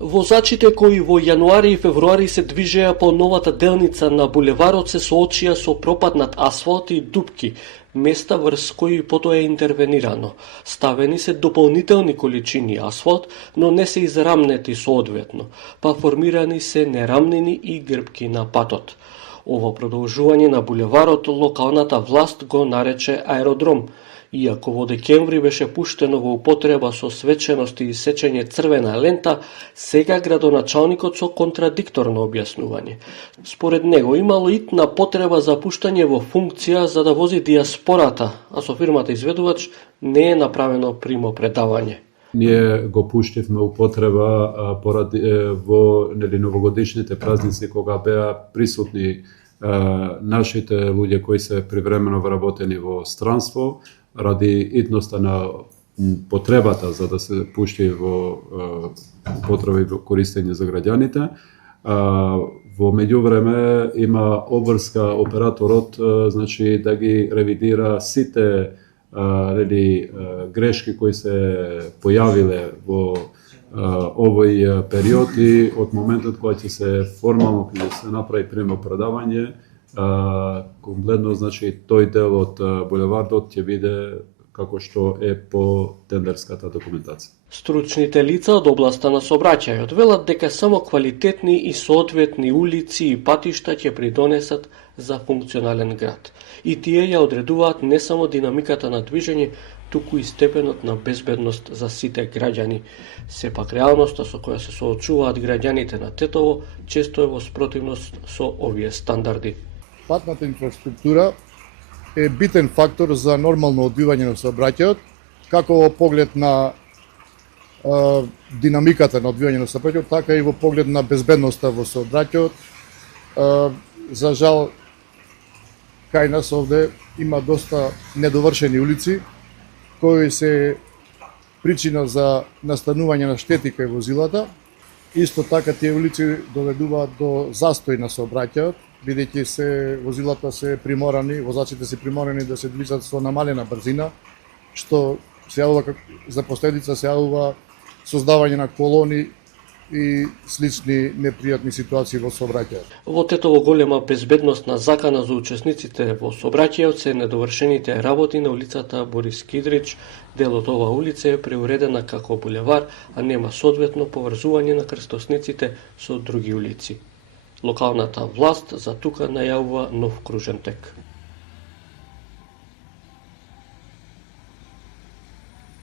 Возачите кои во јануари и февруари се движеа по новата делница на булеварот се соочија со пропаднат асфалт и дупки, места врз кои потоа е интервенирано. Ставени се дополнителни количини асфалт, но не се израмнети соодветно, па формирани се нерамнини и грбки на патот. Ово продолжување на булеварот локалната власт го нарече аеродром, иако во декември беше пуштено во употреба со свеченост и сечење црвена лента, сега градоначалникот со контрадикторно објаснување. Според него имало итна потреба за пуштање во функција за да вози диаспората, а со фирмата изведувач не е направено примопредавање. Ние го пуштивме употреба поради во новогодишните празници кога беа присутни нашите луѓе кои се привремено вработени во странство, ради итноста на потребата за да се пушти во употреба и во користење за граѓаните. Во меѓувреме има обврска операторот, значи да ги ревидира сите грешки кои се појавиле во овој период и од моментот кога ќе се формално ќе се направи примопредавање, комплетно, значи, тој дел од булевардот ќе биде како што е по тендерската документација. Стручните лица од областа на сообраќајот велат дека само квалитетни и соодветни улици и патишта ќе придонесат за функционален град. И тие ја одредуваат не само динамиката на движење, туку и степенот на безбедност за сите граѓани. Сепак реалноста со која се соочуваат граѓаните на Тетово често е во спротивност со овие стандарди. Патната инфраструктура е битен фактор за нормално одвивање на сообраќајот, како во поглед на динамиката на одвивање на сообраќајот, така и во поглед на безбедноста во сообраќајот. За жал, кај нас овде има доста недовршени улици, кои се причина за настанување на штети кај возилата. Исто така тие улици доведуваат до застој на сообраќајот, бидејќи се возилата се приморани, возачите се приморани да се движат со намалена брзина, што се јавува за последица се јавува создавање на колони и слични непријатни ситуации во сообраќајот. Во Тетово голема безбедносна закана за учесниците во сообраќајот се недовршените работи на улицата Борис Кидрич. Дел од оваа улица е преуредена како булевар, а нема соодветно поврзување на крстосниците со други улици. Локалната власт за тука најавува нов кружен тек.